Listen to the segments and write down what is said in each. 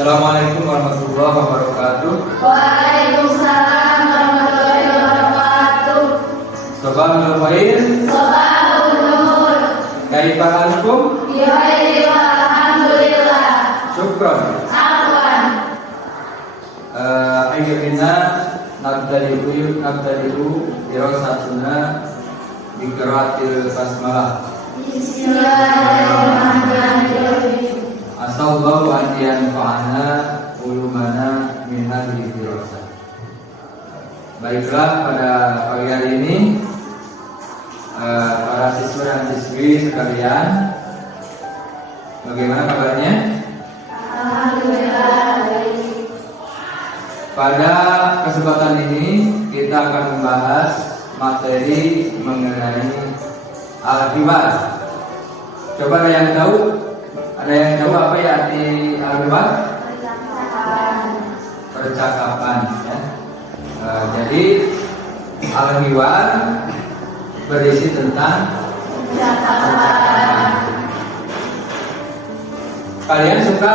Assalamualaikum warahmatullahi wabarakatuh. Waalaikumsalam warahmatullahi wabarakatuh. Sabahul khair. Sabahul nur. Kaifa antum? Bikhair alhamdulillah. Syukran. Afwan. Akhirnya nabtadi'u dirasatuna bi qiraatil basmalah. Bismillahirrahmanirrahim. Asallallahu an yanfa'ana ulumana min hadhihi dirasah. Baiklah, pada pagi hari ini para siswa dan siswi sekalian, bagaimana kabarnya? Alhamdulillah baik. Pada kesempatan ini kita akan membahas materi mengenai al-hiwar. Coba ada yang tahu? Ada yang tahu apa ya arti al-hiwar? Percakapan. Ya. Jadi al-hiwar berisi tentang percakapan. Kalian suka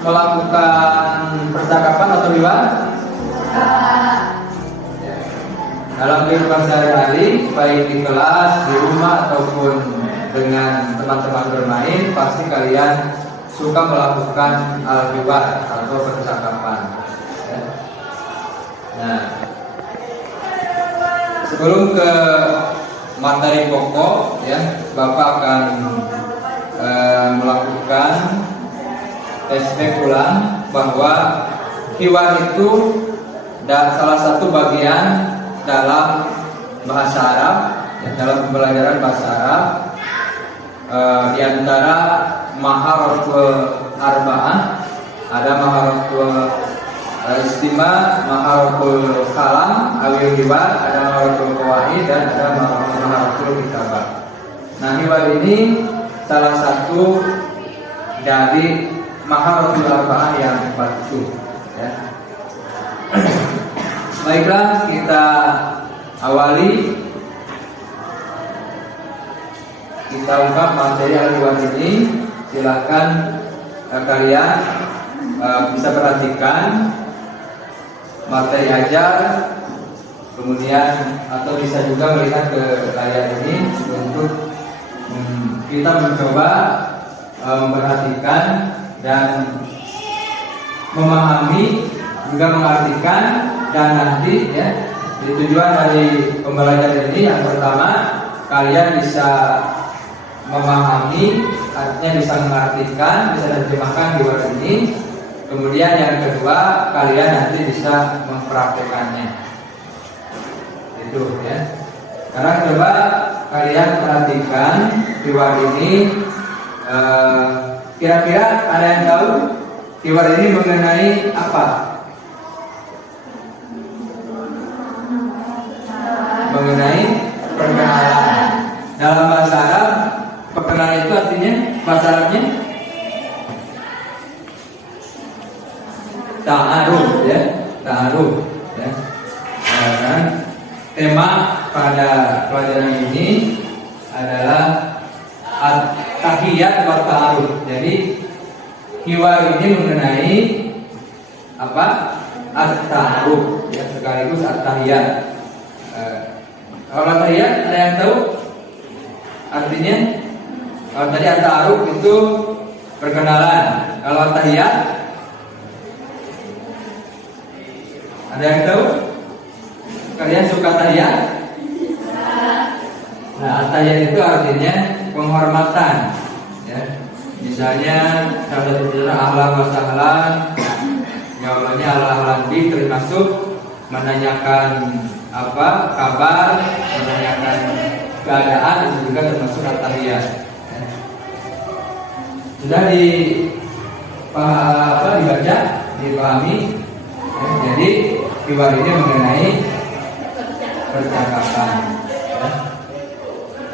melakukan percakapan atau hiwar? Dalam kehidupan sehari-hari, baik di kelas, di rumah ataupun dengan teman-teman bermain, pasti kalian suka melakukan al-hiwar atau percakapan. Ya. Nah, sebelum ke materi pokok, ya, Bapak akan melakukan flashback ulang bahwa hiwar itu salah satu bagian dalam bahasa Arab, ya, dalam pembelajaran bahasa Arab. Di antara maharatul arba'ah ada maharatul istima, maharatul kalam, awil hiwar, ada maharatul qawaid dan ada maharatul kitabah. Nah, hiwar ini salah satu dari maharatul arba'ah yang empat itu, ya. Baiklah, kita awali. Kita ungkap materi al-hiwar ini. Silahkan kalian bisa perhatikan materi ajar, kemudian atau bisa juga melihat ke layar ini untuk kita mencoba memperhatikan dan memahami juga mengartikan, dan nanti, ya, tujuan dari pembelajaran ini yang pertama kalian bisa memahami, artinya bisa mengartikan, bisa menerjemahkan hiwar ini. Kemudian yang kedua, kalian nanti bisa mempraktekannya. Itu, ya. Karena coba kalian perhatikan hiwar ini, kira-kira ada yang tahu hiwar ini mengenai apa? Mengenai perkenalan. Dalam bahasa Arab, perkenalan itu artinya, bahasa Arabnya ta'aruf, ya, ta'aruf, ya. Dan tema pada pelajaran ini adalah at-tahiyat wa ta'aruf. Jadi hiwar ini mengenai apa? At-ta'aruf, ya, sekaligus at-tahiyat. Kalau at-tahiyat ada yang tahu artinya? Kalau tadi at-ta'aruf itu perkenalan. Kalau at-tahiyat ada yang tahu? Kalian suka tahiyat? Nah, at-tahiyat itu artinya penghormatan, ya. Misalnya salah satu ahlan wa sahlan, jawabannya ahlan bi, termasuk menanyakan apa kabar, menanyakan keadaan, itu juga termasuk at-tahiyat. Sudah dibaca, dipahami, ya. Jadi hiwar ini mengenai percakapan, ya.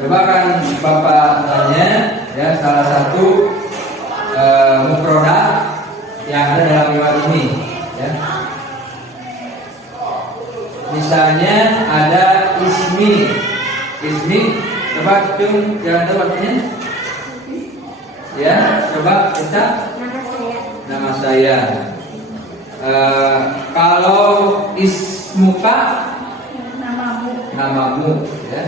Coba kan Bapak tanya, ya, salah satu mufrodat yang ada dalam hiwar ini, ya. Misalnya ada ismi, coba cung, jangan tahu artinya. Ya, coba kita. Nama saya. nama saya. Kalau ismuka, namamu, ya.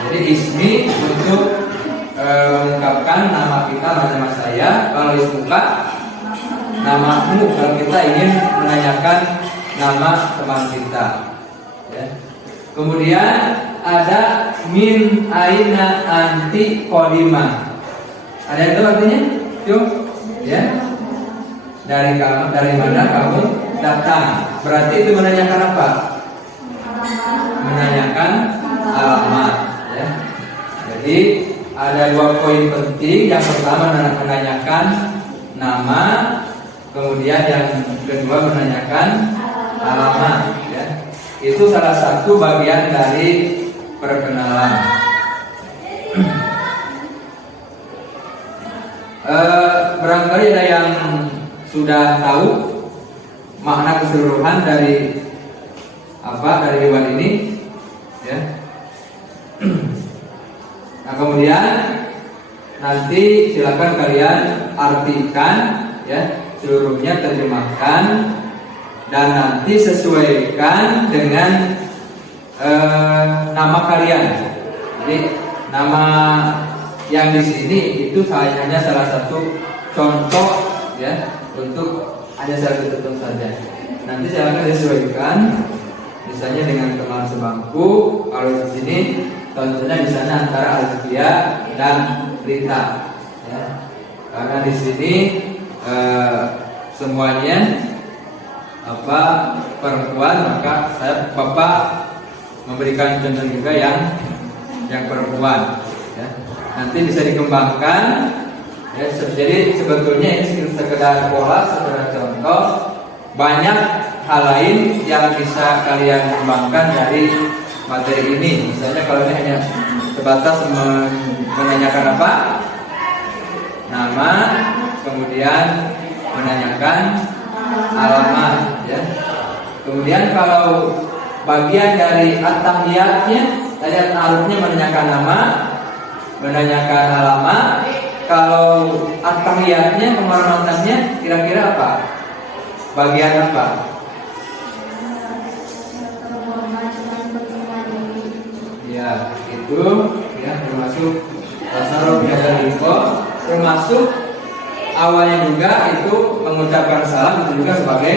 Jadi ismi untuk mengungkapkan nama kita, nama saya. Kalau ismuka, namamu kalau kita ingin menanyakan nama teman kita, ya. Kemudian ada min aina anti qadimah. Ada itu artinya? Yuk, ya. Dari mana kamu datang? Berarti itu menanyakan apa? Menanyakan alamat, ya. Jadi ada 2 poin penting. Yang pertama menanyakan nama, kemudian yang kedua menanyakan alamat, ya. Itu salah satu bagian dari perkenalan. Barangkali ada yang sudah tahu makna keseluruhan dari hewan ini, ya. Nah, kemudian nanti silakan kalian artikan, ya, seluruhnya, terjemahkan, dan nanti sesuaikan dengan nama kalian. Jadi nama yang di sini itu hanya salah satu contoh, ya, untuk hanya satu contoh saja. Nanti silakan disesuaikan, misalnya dengan teman sebangku. Kalau di sini contohnya di sana antara Alfia dan Rita, ya. Karena di sini semuanya perempuan, maka Bapak memberikan contoh juga yang perempuan, ya. Nanti bisa dikembangkan, ya. Jadi sebetulnya ini sekedar pola, sekedar contoh. Banyak hal lain yang bisa kalian kembangkan dari materi ini. Misalnya kalau ini hanya sebatas menanyakan apa? Nama, kemudian menanyakan alamat, ya. Kemudian kalau bagian dari at-tahiyatnya, tadi at-ta'arufnya menanyakan nama, menanyakan alamat. Kalau at-tahiyatnya, penghormatannya, kira-kira apa? Bagian apa? Ya, itu, ya, termasuk tasarruf dan info, termasuk awalnya juga itu mengucapkan salam, itu juga sebagai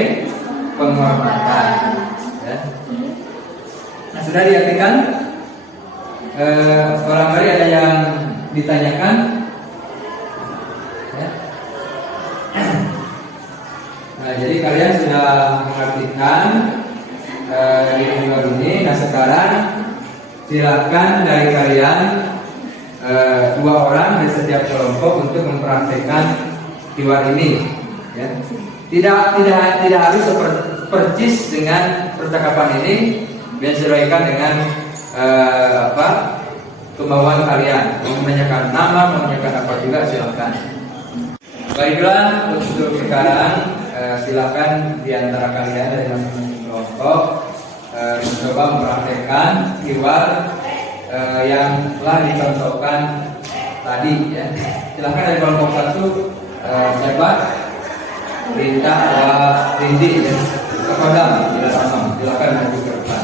penghormatan, ya. Nah, sudah diartikan. Barangkali ada yang ditanyakan, ya. Nah, jadi kalian sudah mengartikan dari minggu ini. Nah, sekarang silakan dari kalian 2 orang di setiap kelompok untuk mempraktekkan keyword ini, ya. Tidak harus persis dengan percakapan ini, menyesuaikan dengan kemauan kalian. Mau menanyakan nama, mau menanyakan apa juga silakan. Baiklah, untuk sekarang silakan di antara kalian dari masing-masing kelompok mencoba mempraktekkan keyword yang telah dicontohkan tadi, ya. Silakan dari kelompok 1, siapa? Rita atau Rindi, ya. Kekodam, tidak sama. Silakan maju ke depan.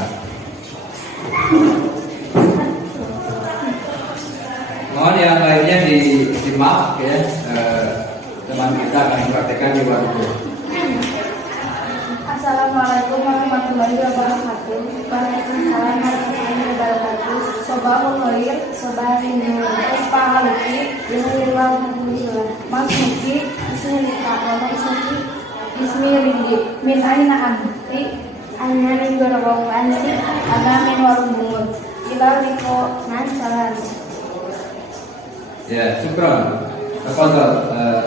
Mohon yang lainnya disimak, ya. Teman kita akan mempraktekkan keyword itu. Assalamualaikum warahmatullahi wabarakatuh. Waalaikumsalam warahmatullahi wabarakatuh. Sobahul khair, sobahin nur, ispahaluki, ilmuwal alhamdulillah. Masmuki, bismillah, wa ismuki, bismillah. Min aina anti, aina min garawaw anti, ana min warumur. Ila riko nan salam. Ya, syukran. Tafadhal,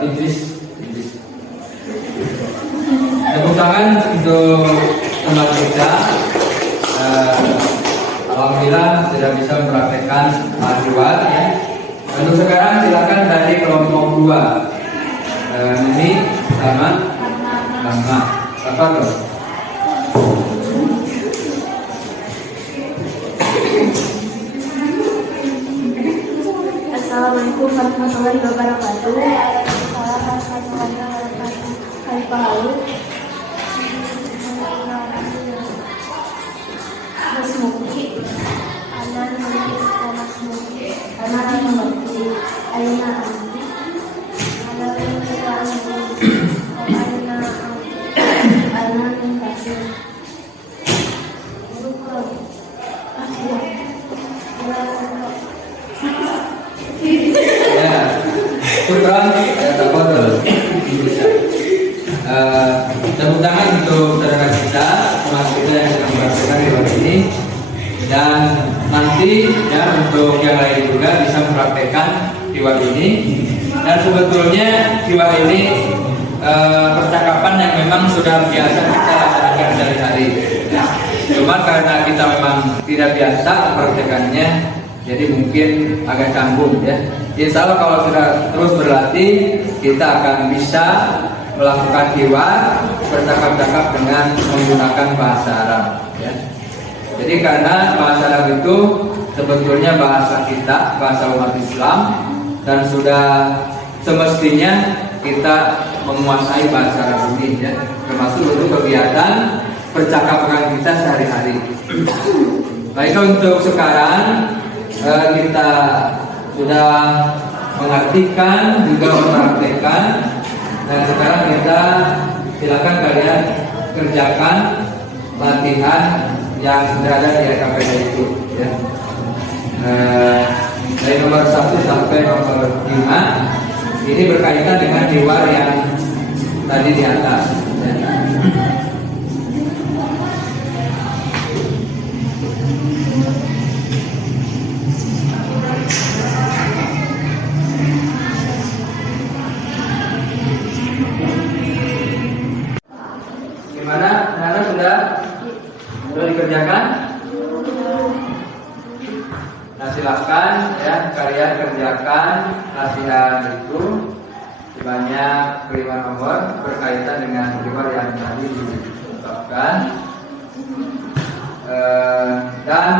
Idris. Tepuk tangan untuk teman kita. Alhamdulillah sudah bisa mempraktekkan keyword, ya. Untuk sekarang silakan dari kelompok 2, ini sama nama. Apa tuh? Assalamualaikum warahmatullahi wabarakatuh. Waalaikumsalam warahmatullahi wabarakatuh. Mugi Anan Mugi Anas Mugi Anan Mugi Alina Mugi Anan Mugi Alina Anan Mugi Ya, syukran. Tafadhol. Tepuk tangan untuk saudara kita, teman kita yang sedang melaksanakan riwayat ini, dan nanti ya untuk yang lain juga bisa mempraktekkan riwayat ini. Dan sebetulnya riwayat ini percakapan yang memang sudah biasa kita laksanakan sehari-hari. Ya. Cuma karena kita memang tidak biasa mempraktekannya, jadi mungkin agak canggung ya. Insya Allah kalau sudah terus berlatih, kita akan bisa melakukan hiwar, bercakap-cakap dengan menggunakan bahasa Arab ya. Jadi karena bahasa Arab itu sebetulnya bahasa kita, bahasa umat Islam, dan sudah semestinya kita menguasai bahasa Arab ini ya, termasuk untuk kegiatan percakapan kita sehari-hari. Baik, untuk sekarang kita sudah mengartikan juga mempraktekkan, dan sekarang kita silakan kalian kerjakan latihan yang berada di RKPD itu ya. Dari nomor 1 sampai nomor 5 ini berkaitan dengan hiwar yang tadi di atas ya. Gimana? Nana sudah dikerjakan? Nah, silakan ya, kalian kerjakan latihan itu sebanyak 5 nomor berkaitan dengan riwayat yang tadi diungkapkan. Dan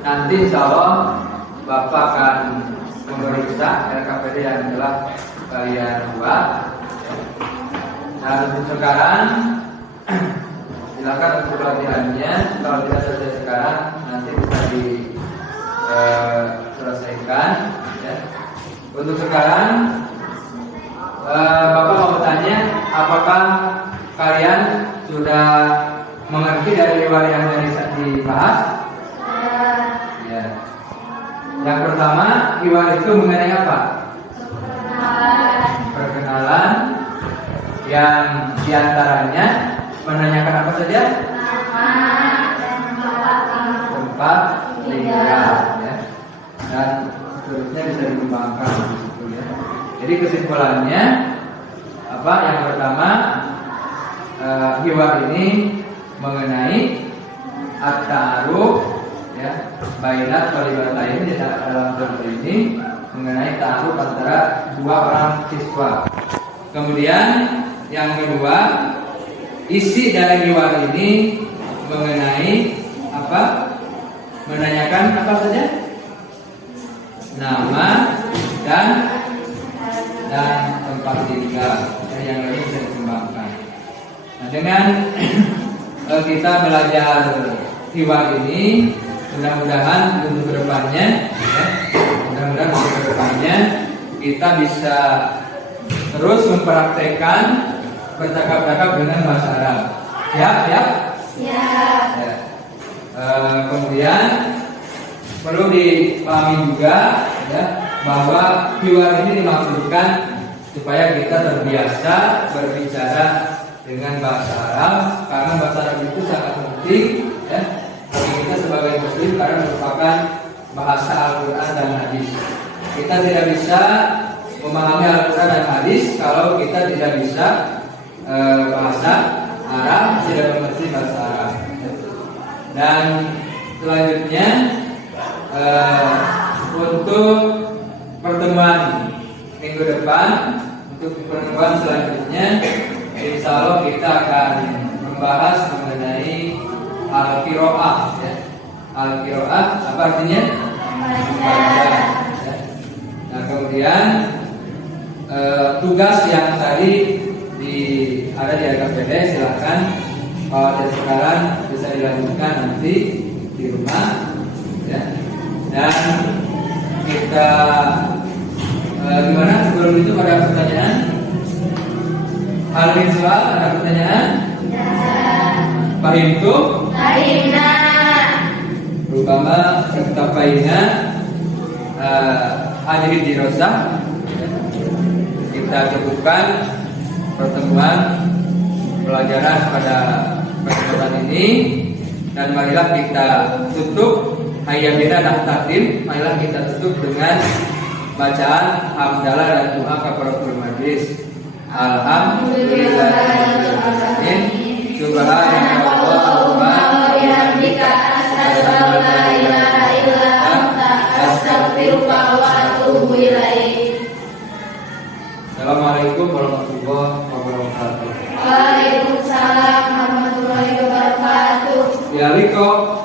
nanti insya Allah Bapak akan memeriksa RKPD yang telah kalian buat. Nah, untuk sekarang silakan untuk latihannya. Kalau tidak selesai sekarang, nanti bisa diselesaikan ya. Untuk sekarang Bapak mau bertanya, apakah kalian sudah mengerti dari riwayat yang tadi dibahas? Ya. Yang pertama, riwayat itu mengenai apa? Perkenalan, yang diantaranya menanyakan apa saja? Tempat tinggal ya. Dan seterusnya bisa dikembangkan gitu ya. Jadi kesimpulannya apa? Yang pertama, hiwar ini mengenai at-ta'aruf ya, bainat kalimatain di dalam contoh ini mengenai ta'aruf antara dua orang siswa. Kemudian yang kedua, isi dari hiwar ini mengenai apa? Menanyakan apa saja? Nama dan tempat tinggal. Yang lain bisa dikembangkan. Nah, dengan kita belajar hiwar ini, mudah-mudahan untuk kedepannya, ya, mudah-mudahan untuk kedepannya kita bisa terus mempraktekkan bercakap-cakap dengan bahasa Arab. Siap? Ya. Kemudian perlu dipahami juga ya, bahwa hiwar ini dimaksudkan supaya kita terbiasa berbicara dengan bahasa Arab, karena bahasa Arab itu sangat penting ya, bagi kita sebagai muslim, karena merupakan bahasa Al-Quran dan hadis. Kita tidak bisa memahami Al-Quran dan hadis kalau kita tidak bisa bahasa Arab, tidak mengerti bahasa Arab. Dan selanjutnya untuk pertemuan minggu depan, untuk pertemuan selanjutnya, insya Allah kita akan membahas mengenai al-qiraah ya. Al-qiraah apa artinya? Membaca ya. Nah, kemudian tugas yang tadi ada di RKPD, silakan dari sekarang bisa dilanjutkan nanti Dan kita gimana sebelum itu ada pertanyaan? Hal ini soal ada pertanyaan? Pahim tuh? Terutama kita pahimnya hadirin dirosah. Kita cukupkan pertemuan pelajaran pada kesempatan ini dan marilah kita tutup hayyabina nahtatim. Marilah kita tutup dengan bacaan hamdalah dan doa kafaratul majlis. Alhamdulillahirobbilalamin. Subhanallahumma wa bihamdika asyhadu an la ilaha illa anta astaghfiruka wa atubu ilaik. Assalamualaikum warahmatullahi wabarakatuh. Waalaikumsalam warahmatullahi wabarakatuh. Ya, Riko.